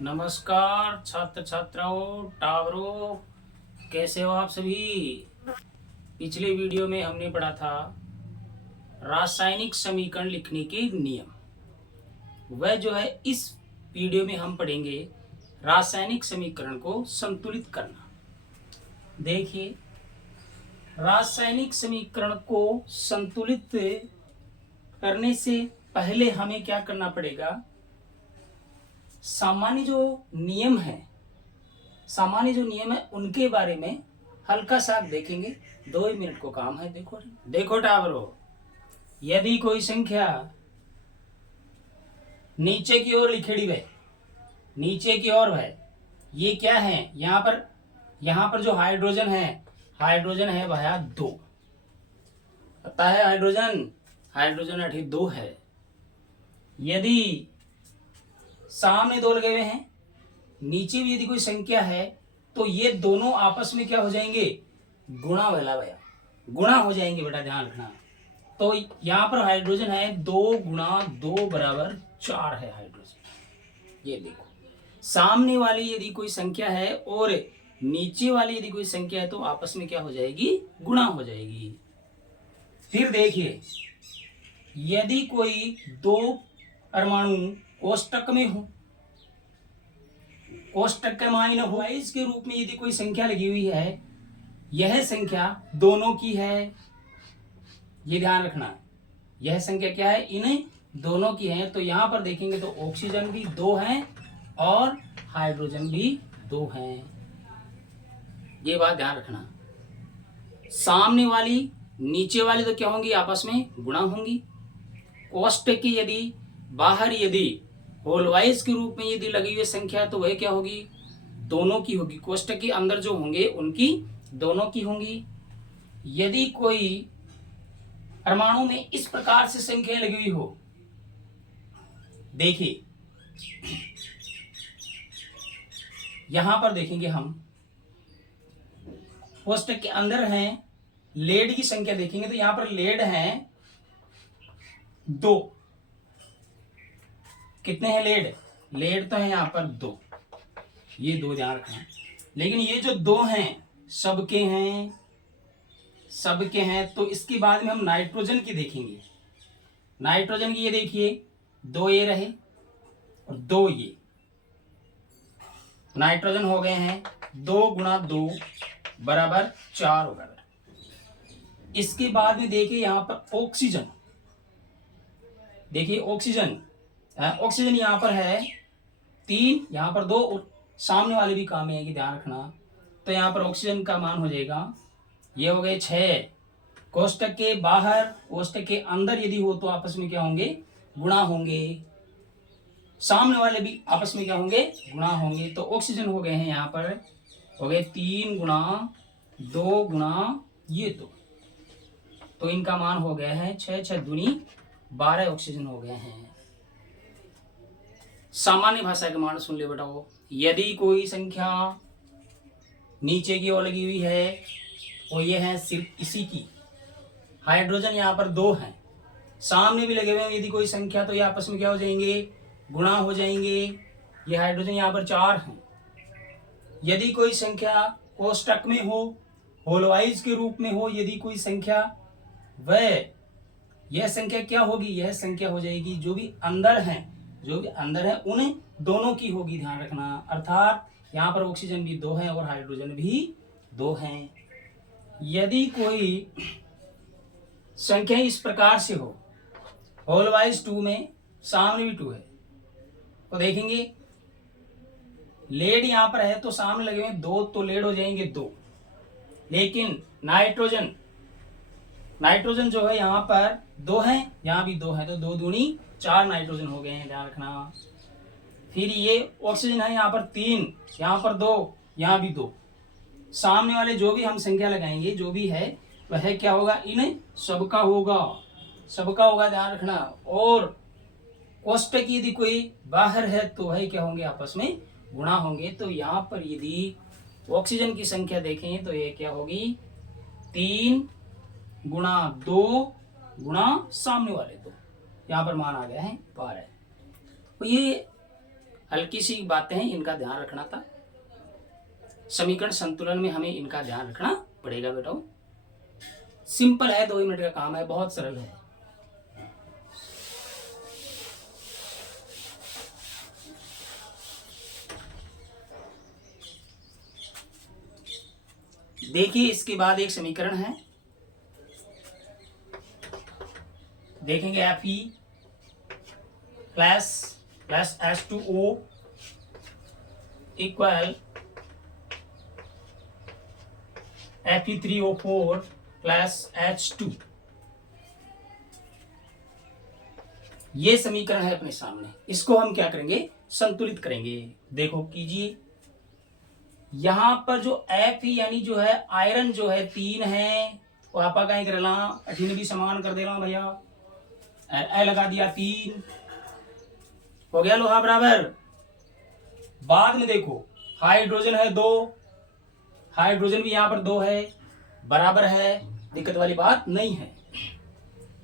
नमस्कार छात्र छात्राओं टावरों, कैसे हो आप सभी। पिछले वीडियो में हमने पढ़ा था रासायनिक समीकरण लिखने के नियम। वह जो है इस वीडियो में हम पढ़ेंगे रासायनिक समीकरण को संतुलित करना। देखिए, रासायनिक समीकरण को संतुलित करने से पहले हमें क्या करना पड़ेगा। सामान्य जो नियम है उनके बारे में हल्का सा देखेंगे। 2 मिनट को काम है। देखो टावरो, यदि कोई संख्या नीचे की ओर लिखेड़ी है, नीचे की ओर है, ये क्या है। यहाँ पर जो हाइड्रोजन है भैया 2। पता है हाइड्रोजन 2 है। यदि सामने 2 लगे हुए हैं, नीचे भी यदि कोई संख्या है, तो ये दोनों आपस में क्या हो जाएंगे, गुणा वाला भैया, गुणा हो जाएंगे बेटा, ध्यान रखना। तो यहाँ पर हाइड्रोजन है 2 गुणा 2 बराबर 4 है हाइड्रोजन। ये देखो, सामने वाली यदि कोई संख्या है और नीचे वाली यदि कोई संख्या है, तो आपस में क्या हो जाएगी, गुणा हो जाएगी। फिर देखिए, यदि कोई 2 परमाणु कोष्टक में हो, कोष्टक के मायने हो, इसके रूप में यदि कोई संख्या लगी हुई है, यह संख्या दोनों की है, ये ध्यान रखना। यह संख्या क्या है, इन दोनों की है। तो यहां पर देखेंगे तो ऑक्सीजन भी 2 हैं और हाइड्रोजन भी 2 हैं। ये बात ध्यान रखना। सामने वाली नीचे वाली तो क्या होंगी, आपस में गुणा होंगी। कोष्टक की यदि बाहर यदि होलवाइज के रूप में यदि लगी हुई संख्या, तो वह क्या होगी, दोनों की होगी। कोष्टक के अंदर जो होंगे उनकी दोनों की होंगी। यदि कोई परमाणु में इस प्रकार से संख्या लगी हुई हो, देखिए यहां पर देखेंगे हम, कोष्टक के अंदर है, लेड की संख्या देखेंगे तो यहां पर लेड है 2। कितने हैं लेड तो है यहाँ पर 2, ये 2 ध्यान रखना। लेकिन ये जो 2 हैं सबके हैं। तो इसके बाद में हम नाइट्रोजन की देखेंगे। नाइट्रोजन की ये देखिए, 2 ये रहे और 2 ये, नाइट्रोजन हो गए हैं 2 गुणा 2 बराबर 4 होगा। इसके बाद में देखिए यहाँ पर ऑक्सीजन, देखिए ऑक्सीजन यहाँ पर है 3, यहाँ पर 2 और सामने वाले भी काम है कि ध्यान रखना। तो यहाँ पर ऑक्सीजन का मान हो जाएगा, ये हो गए 6। कोष्टक के बाहर कोष्टक के अंदर यदि हो तो आपस में क्या होंगे, गुणा होंगे। सामने वाले भी आपस में क्या होंगे, गुणा होंगे। तो ऑक्सीजन हो गए हैं यहाँ पर, हो गए 3 गुणा 2 गुणा ये 2, तो इनका मान हो गया है 6 6 दूनी 12 ऑक्सीजन हो गए हैं। सामान्य भाषा के मान सुन ले बेटा। वो यदि कोई संख्या नीचे की ओर लगी हुई है और ये है सिर्फ इसी की, हाइड्रोजन यहाँ पर 2 हैं, सामने भी लगे हुए हैं यदि कोई संख्या, तो ये आपस में क्या हो जाएंगे, गुणा हो जाएंगे। ये हाइड्रोजन यहाँ पर 4 हैं। यदि कोई संख्या कोष्टक में हो, होलवाइज के रूप में हो, यदि कोई संख्या, वह यह संख्या क्या होगी, यह संख्या हो जाएगी जो भी अंदर है उन दोनों की होगी, ध्यान रखना। अर्थात यहाँ पर ऑक्सीजन भी 2 है और हाइड्रोजन भी 2 हैं। यदि कोई संख्या इस प्रकार से हो, होलवाइज 2 में, सामने भी 2 है, तो देखेंगे लेड यहाँ पर है तो सामने लगे हुए 2, तो लेड हो जाएंगे 2। लेकिन नाइट्रोजन जो है यहाँ पर 2 है, यहाँ भी 2 है, तो 2 दूनी 4 नाइट्रोजन हो गए हैं, ध्यान रखना। फिर ये ऑक्सीजन है यहाँ पर 3, यहाँ पर 2, यहाँ भी 2। सामने वाले जो भी हम संख्या लगाएंगे, जो भी है वह क्या होगा, इन सबका होगा, ध्यान रखना। और कोष्टक यदि कोई बाहर है तो वह क्या होंगे, आपस में गुणा होंगे। तो यहाँ पर यदि ऑक्सीजन की संख्या देखें तो ये क्या होगी, 3 गुणा 2 गुणा सामने वाले 2, यहाँ पर मान आ गया है 12। तो ये हल्की सी बातें हैं, इनका ध्यान रखना था। समीकरण संतुलन में हमें इनका ध्यान रखना पड़ेगा बेटा। सिंपल है, 2 ही मिनट का काम है, बहुत सरल है। देखिए इसके बाद एक समीकरण है, देखेंगे Fe plus H2O equal Fe3O4 plus H2। ये समीकरण है अपने सामने, इसको हम क्या करेंगे, संतुलित करेंगे। देखो कीजिए, यहां पर जो F यानी जो है आयरन जो है 3 है, वो आपा कहीं कर ला, अठीन भी समान कर दे रहा भैया, ए लगा दिया 3, हो गया लोहा बराबर। बाद में देखो हाइड्रोजन है 2, हाइड्रोजन भी यहां पर 2 है, बराबर है, दिक्कत वाली बात नहीं है।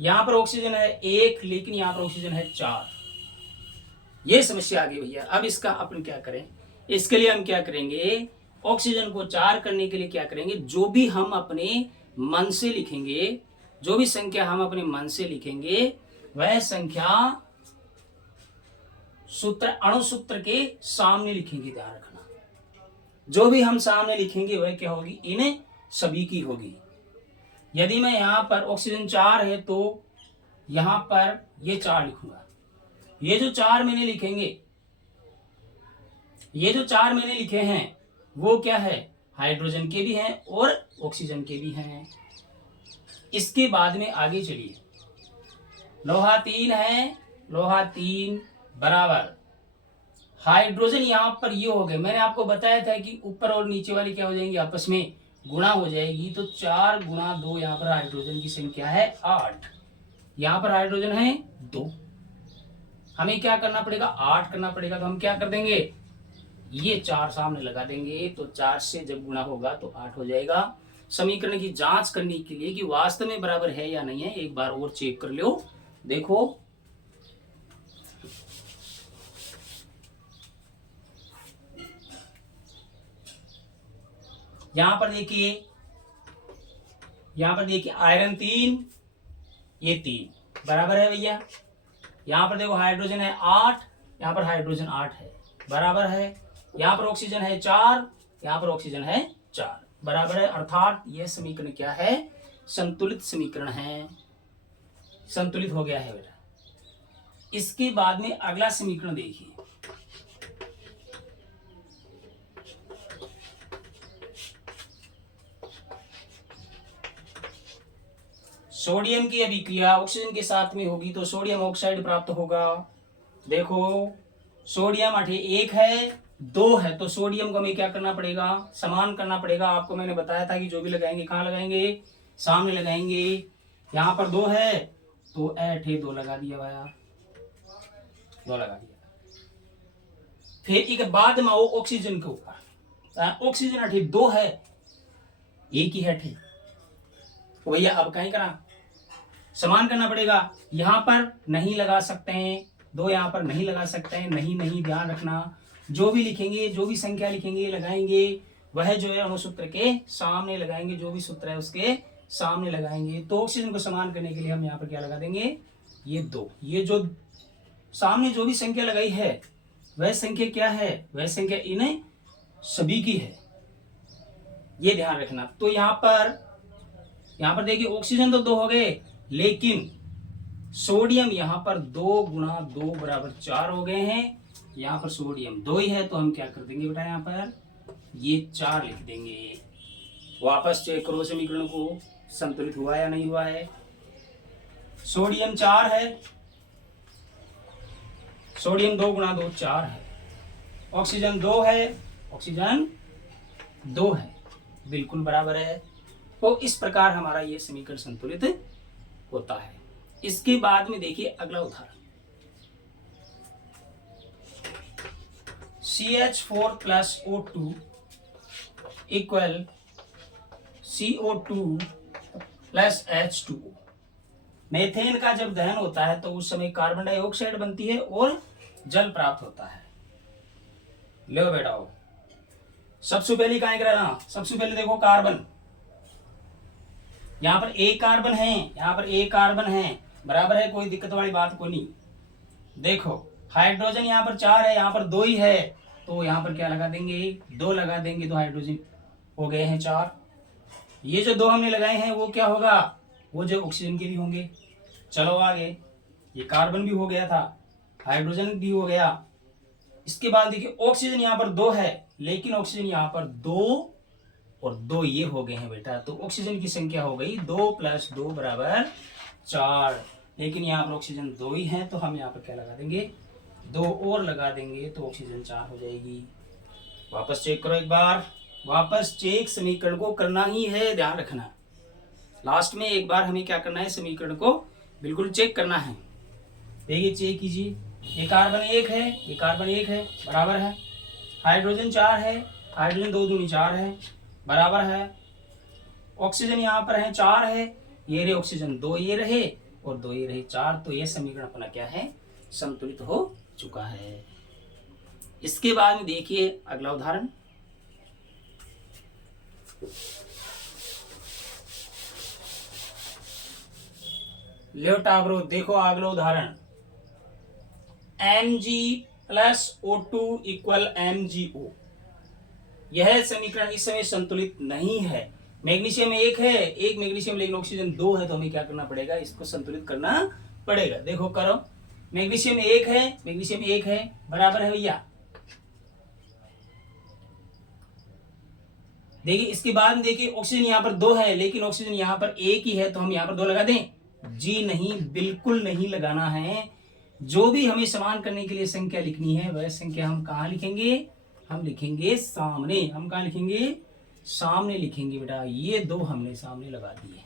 यहां पर ऑक्सीजन है 1, लेकिन यहां पर ऑक्सीजन है 4। ये समस्या आ गई भैया। अब इसका अपन क्या करें, इसके लिए हम क्या करेंगे, ऑक्सीजन को 4 करने के लिए क्या करेंगे, जो भी हम अपने मन से लिखेंगे, जो भी संख्या हम अपने मन से लिखेंगे, वह संख्या सूत्र अणुसूत्र के सामने लिखेंगे। ध्यान रखना, जो भी हम सामने लिखेंगे वह क्या होगी, इन सभी की होगी। यदि मैं यहां पर ऑक्सीजन 4 है तो यहां पर ये 4 लिखूंगा। ये जो 4 मैंने लिखेंगे, ये जो 4 मैंने लिखे हैं वो क्या है, हाइड्रोजन के भी हैं और ऑक्सीजन के भी हैं। इसके बाद में आगे चलिए, लोहा 3 है, लोहा 3 बराबर हाइड्रोजन यहां पर ये हो गए। मैंने आपको बताया था कि ऊपर और नीचे वाली क्या हो जाएंगी, आपस में गुणा हो जाएगी। तो 4 गुणा 2, यहां पर हाइड्रोजन की संख्या है 8, यहां पर हाइड्रोजन है 2। हमें क्या करना पड़ेगा, 8 करना पड़ेगा। तो हम क्या कर देंगे, ये 4 सामने लगा देंगे, तो 4 से जब गुणा होगा तो 8 हो जाएगा। समीकरण की जांच करने के लिए कि वास्तव में बराबर है या नहीं है, एक बार और चेक कर लो। देखो यहां पर देखिए, यहां पर देखिए आयरन 3, ये 3 बराबर है भैया। यहां पर देखो हाइड्रोजन है 8, यहां पर हाइड्रोजन 8 है, बराबर है। यहां पर ऑक्सीजन है 4, यहां पर ऑक्सीजन है 4, बराबर है। अर्थात यह समीकरण क्या है, संतुलित समीकरण है, संतुलित हो गया है बेटा। इसके बाद में अगला समीकरण देखिए, सोडियम की अभिक्रिया ऑक्सीजन के साथ में होगी तो सोडियम ऑक्साइड प्राप्त होगा। देखो सोडियम 1 है, 2 है, तो सोडियम को हमें क्या करना पड़ेगा, समान करना पड़ेगा। आपको मैंने बताया था कि जो भी लगाएंगे कहाँ लगाएंगे, सामने लगाएंगे। यहां पर 2 है तो 8 2 लगा दिया भैया, 2 लगा दिया। फिर एक बाद में आओ ऑक्सीजन के ऊपर, ऑक्सीजन 2 है, एक ही है ठीक, तो भैया अब कहीं करा समान करना पड़ेगा। यहां पर नहीं लगा सकते हैं 2, यहां पर नहीं लगा सकते हैं, नहीं नहीं, ध्यान रखना। जो भी लिखेंगे, जो भी संख्या लिखेंगे लगाएंगे, वह जो है अणुसूत्र के सामने लगाएंगे, जो भी सूत्र है उसके सामने लगाएंगे। तो ऑक्सीजन को समान करने के लिए हम यहाँ पर क्या लगा देंगे, ये 2। ये जो सामने जो भी संख्या लगाई है वह संख्या क्या है, वह संख्या इन सभी की है, ये ध्यान रखना। तो यहाँ पर देखिए ऑक्सीजन तो 2 हो गए, लेकिन सोडियम यहां पर 2 गुणा 2 बराबर 4 हो गए हैं। यहां पर सोडियम 2 ही है, तो हम क्या कर देंगे बेटा, यहां पर ये 4 लिख देंगे। वापस चेक करो समीकरण को, संतुलित हुआ या नहीं हुआ है। सोडियम 4 है, सोडियम 2 गुणा 2 4 है, ऑक्सीजन 2 है, ऑक्सीजन 2 है, बिल्कुल बराबर है। तो इस प्रकार हमारा ये समीकरण संतुलित होता है। इसके बाद में देखिए अगला उदाहरण, CH4 plus O2 equal CO2 plus H2O। Methane का जब दहन होता है तो उस समय कार्बन डाइऑक्साइड बनती है और जल प्राप्त होता है। लो बेटाओ, सबसे पहले क्या करना, सबसे पहले देखो कार्बन, यहाँ पर एक कार्बन है, यहाँ पर एक कार्बन है, बराबर है, कोई दिक्कत वाली बात को नहीं। देखो हाइड्रोजन यहाँ पर 4 है, यहाँ पर 2 ही है, तो यहाँ पर क्या लगा देंगे, 2 लगा देंगे, तो हाइड्रोजन हो गए हैं 4। ये जो 2 हमने लगाए हैं वो क्या होगा, वो जो ऑक्सीजन के भी होंगे। चलो आगे, ये कार्बन भी हो गया था, हाइड्रोजन भी हो गया। इसके बाद देखिए ऑक्सीजन यहाँ पर 2 है, लेकिन ऑक्सीजन यहाँ पर 2 और 2 ये हो गए हैं बेटा, तो ऑक्सीजन की संख्या हो गई 2 + 2 = 4। लेकिन यहाँ पर ऑक्सीजन 2 ही है, तो हम यहाँ पर क्या लगा देंगे, 2 और लगा देंगे, तो ऑक्सीजन 4 हो जाएगी। वापस चेक करो एक बार, वापस चेक समीकरण को करना ही है, ध्यान रखना। लास्ट में एक बार हमें क्या करना है, समीकरण को बिल्कुल चेक करना है। देखिए चेक कीजिए, ये कार्बन 1 है, ये कार्बन 1 है, बराबर है। हाइड्रोजन 4 है, हाइड्रोजन 2 दूनी 4 है, बराबर है। ऑक्सीजन यहाँ पर है 4 है, ये रहे ऑक्सीजन 2 ये रहे, और 2 ये रहे 4, तो ये समीकरण अपना क्या है, संतुलित हो चुका है। इसके बाद में देखिए अगला उदाहरण, लो टाबरो, देखो अगला उदाहरण, Mg + O2 = MgO। यह समीकरण इस समय संतुलित नहीं है। मैग्नीशियम 1 है, एक मैग्नीशियम, लेकिन ऑक्सीजन 2 है, तो हमें क्या करना पड़ेगा, इसको संतुलित करना पड़ेगा। देखो करो, मैग्नीशियम 1 है, मैग्नीशियम 1 है, बराबर है भैया। देखिए इसके बाद में देखिए ऑक्सीजन यहाँ पर 2 है, लेकिन ऑक्सीजन यहाँ पर 1 ही है, तो हम यहाँ पर 2 लगा दें, जी नहीं, बिल्कुल नहीं लगाना है। जो भी हमें समान करने के लिए संख्या लिखनी है, वह संख्या हम कहाँ लिखेंगे, हम लिखेंगे सामने। हम कहाँ लिखेंगे, सामने लिखेंगे बेटा। ये 2 हमने सामने लगा दिए,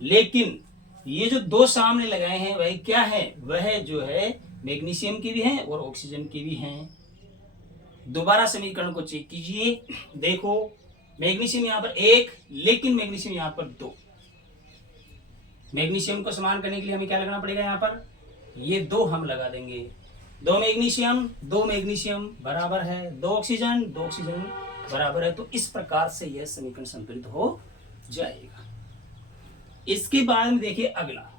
लेकिन ये जो 2 सामने लगाए हैं वह क्या है, वह जो है मैग्नीशियम के भी हैं और ऑक्सीजन के भी हैं। दोबारा समीकरण को चेक कीजिए, देखो मैग्नीशियम यहाँ पर 1, लेकिन मैग्नीशियम यहाँ पर 2। मैग्नीशियम को समान करने के लिए हमें क्या लगाना पड़ेगा, यहाँ पर ये 2 हम लगा देंगे। 2 मैग्नीशियम बराबर है 2 ऑक्सीजन, 2 ऑक्सीजन बराबर है। तो इस प्रकार से यह समीकरण संतुलित हो जाएगा। इसके बाद में देखिए अगला,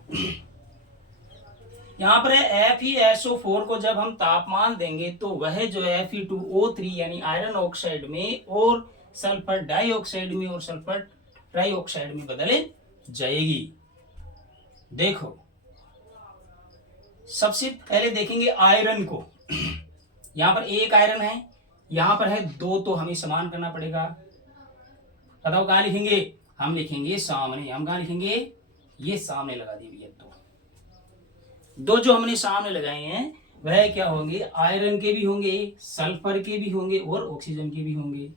यहाँ पर है FeSO4 को जब हम तापमान देंगे तो वह जो है Fe2O3 यानी आयरन ऑक्साइड में और सल्फर डाइऑक्साइड में और सल्फर ट्राइऑक्साइड में बदल जाएगी। देखो सबसे पहले देखेंगे आयरन को, यहाँ पर 1 आयरन है, यहाँ पर है 2, तो हमें समान करना पड़ेगा। बताओ कहाँ लिखेंगे, हम लिखेंगे सामने। हम कहाँ लिखेंगे, ये सामने लगा दी भैया। 2 जो हमने सामने लगाए हैं वह क्या होंगे, आयरन के भी होंगे, सल्फर के भी होंगे और ऑक्सीजन के भी होंगे।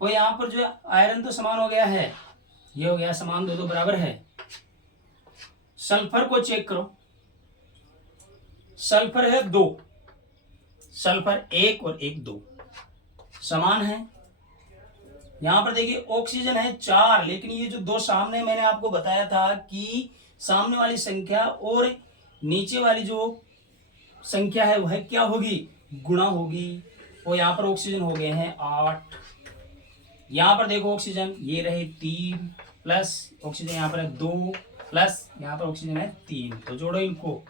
और यहाँ पर जो आयरन तो समान हो गया है, ये हो गया समान, 2 बराबर है। सल्फर को चेक करो, सल्फर है 2, सल्फर 1 और 1 2 समान है। यहां पर देखिए ऑक्सीजन है 4, लेकिन ये जो 2 सामने मैंने आपको बताया था कि सामने वाली संख्या और नीचे वाली जो संख्या है वह क्या होगी, गुणा होगी। और यहाँ पर ऑक्सीजन हो गए हैं 8। यहाँ पर देखो ऑक्सीजन ये रहे 3 प्लस ऑक्सीजन यहाँ पर है 2 प्लस यहाँ पर ऑक्सीजन है 3, तो जोड़ो इनको,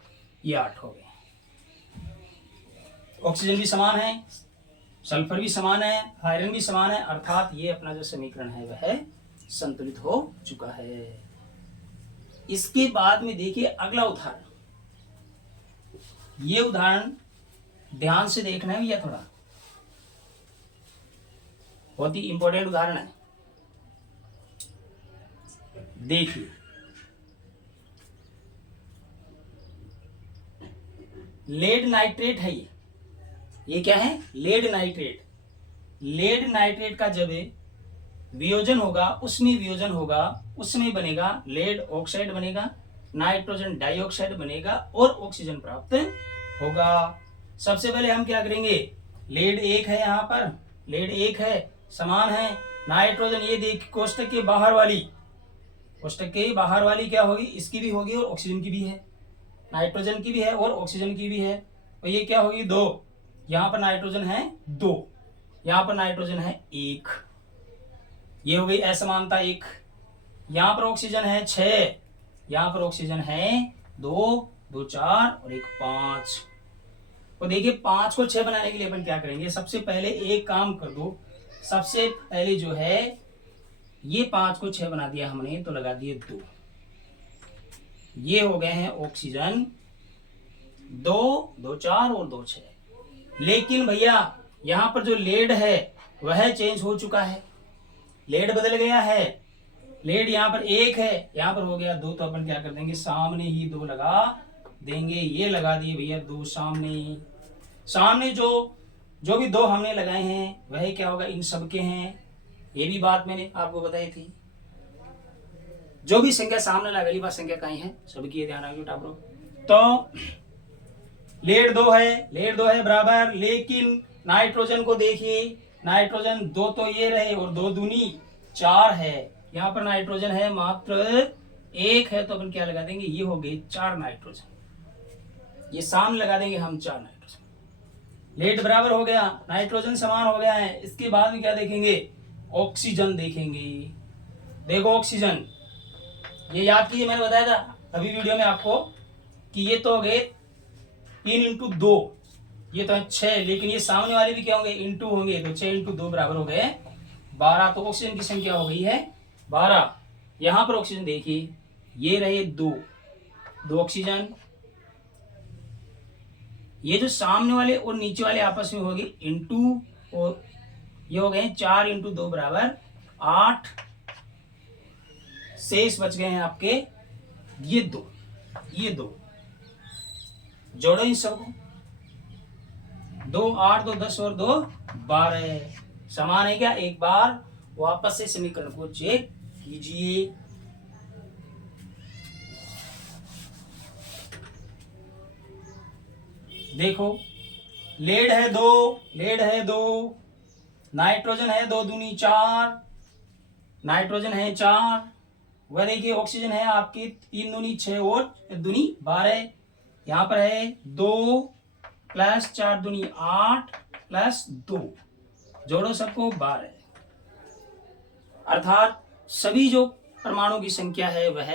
ये 8 हो गए। ऑक्सीजन भी समान है, सल्फर भी समान है, आयरन भी समान है, अर्थात ये अपना जो समीकरण है वह संतुलित हो चुका है। इसके बाद में देखिए अगला उदाहरण, ये उदाहरण ध्यान से देखना है भैया, थोड़ा बहुत ही इंपॉर्टेंट उदाहरण है। देखिए लेड नाइट्रेट है, ये क्या है, लेड नाइट्रेट। लेड नाइट्रेट का जब वियोजन होगा, उसमें वियोजन होगा, उसमें बनेगा लेड ऑक्साइड बनेगा, नाइट्रोजन डाइऑक्साइड बनेगा और ऑक्सीजन प्राप्त होगा। सबसे पहले हम क्या करेंगे, लेड 1 है, यहाँ पर लेड 1 है, समान है। नाइट्रोजन ये देख कोष्टक के बाहर वाली, कोष्टक के बाहर वाली क्या होगी, इसकी भी होगी और ऑक्सीजन की भी है, नाइट्रोजन की भी है और ऑक्सीजन की भी है। और ये क्या होगी 2, यहाँ पर नाइट्रोजन है 2, यहाँ पर नाइट्रोजन है 1, ये हो गई असमानता 1। यहाँ पर ऑक्सीजन है 6, यहाँ पर ऑक्सीजन है 2, 2 4 और 1 5। तो देखिए 5 को 6 बनाने के लिए अपन क्या करेंगे, सबसे पहले एक काम कर दो, सबसे पहले जो है ये 5 को 6 बना दिया हमने, तो लगा दिए 2। ये हो गए हैं ऑक्सीजन 2, 2 4 और 2 6। लेकिन भैया यहाँ पर जो लेड है वह चेंज हो चुका है, लेड बदल गया है। लेड यहाँ पर 1 है, यहाँ पर हो गया 2, तो अपन क्या कर देंगे, सामने ही 2 लगा देंगे। ये लगा दिए भैया 2 सामने। सामने जो भी 2 हमने लगाए हैं वह क्या होगा, इन सबके हैं। ये भी बात मैंने आपको बताई थी, जो भी संख्या सामने लगेगी वह संख्या कहीं है, सबकी ये ध्यान रखिए टाबरो। तो लेड 2 है बराबर, लेकिन नाइट्रोजन को देखिए, नाइट्रोजन 2 तो ये रहे और 2 दूनी 4 है। यहाँ पर नाइट्रोजन है मात्र 1 है, तो अपन क्या लगा देंगे, ये हो गए 4 नाइट्रोजन। ये सामने लगा देंगे हम 4 नाइट्रोजन। लेड बराबर हो गया, नाइट्रोजन समान हो गया है। इसके बाद में क्या देखेंगे, ऑक्सीजन देखेंगे। देखो ऑक्सीजन, ये याद कीजिए, मैंने बताया था अभी वीडियो में आपको कि ये तो हो गए 3 इंटू 2, ये तो है 6, लेकिन ये सामने वाले भी क्या होंगे, इंटू होंगे, तो 6 इंटू 2 बराबर हो गए 12। तो ऑक्सीजन की संख्या हो गई है 12। यहां पर ऑक्सीजन देखिए, ये रहे 2 ऑक्सीजन, ये जो सामने वाले और नीचे वाले आपस में हो गए इंटू, और ये हो गए 4 इंटू 2 बराबर 8। शेष बच गए हैं आपके ये 2 जोड़ो इन सबको, 2 8 2 10 और 2 12 समान है क्या। एक बार वापस से समीकरण को चेक कीजिए। देखो लेड है 2, नाइट्रोजन है 2 दूनी 4, नाइट्रोजन है 4, वह देखिए ऑक्सीजन है आपकी 3 दूनी 6 और दूनी 12। यहाँ पर है 2 प्लस 4 दूनी 8 प्लस 2, जोड़ो सबको 12। अर्थात सभी जो परमाणु की संख्या है वह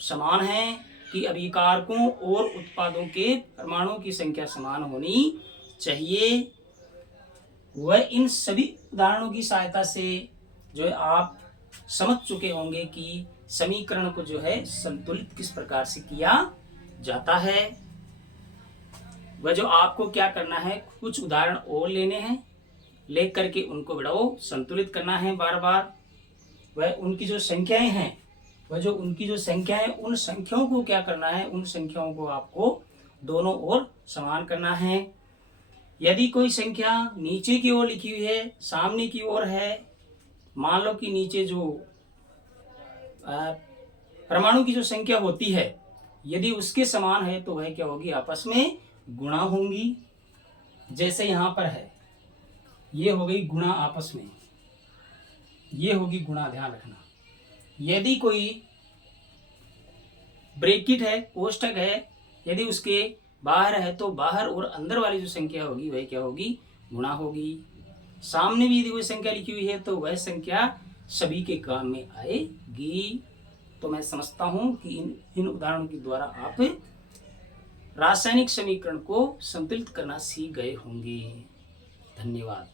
समान है कि अभिकारकों और उत्पादों के परमाणु की संख्या समान होनी चाहिए। वह इन सभी उदाहरणों की सहायता से जो है आप समझ चुके होंगे कि समीकरण को जो है संतुलित किस प्रकार से किया जाता है। वह जो आपको क्या करना है, कुछ उदाहरण और लेने हैं, लेकर के उनको बढ़ाओ संतुलित करना है बार बार। वह उनकी जो संख्याएं हैं, उन संख्याओं को क्या करना है, उन संख्याओं को आपको दोनों ओर समान करना है। यदि कोई संख्या नीचे की ओर लिखी हुई है, सामने की ओर है, मान लो कि नीचे जो परमाणु की जो संख्या होती है यदि उसके समान है तो वह क्या होगी, आपस में गुणा होंगी। जैसे यहां पर है, ये हो गई गुणा आपस में, ये होगी गुणा, ध्यान रखना। यदि कोई ब्रैकेट है, कोष्ठक है, यदि उसके बाहर है तो बाहर और अंदर वाली जो संख्या होगी वह क्या होगी, गुणा होगी। सामने भी यदि कोई संख्या लिखी हुई है तो वह संख्या सभी के काम में आएगी। तो मैं समझता हूं कि इन उदाहरणों के द्वारा आप रासायनिक समीकरण को संतुलित करना सीख गए होंगे। धन्यवाद।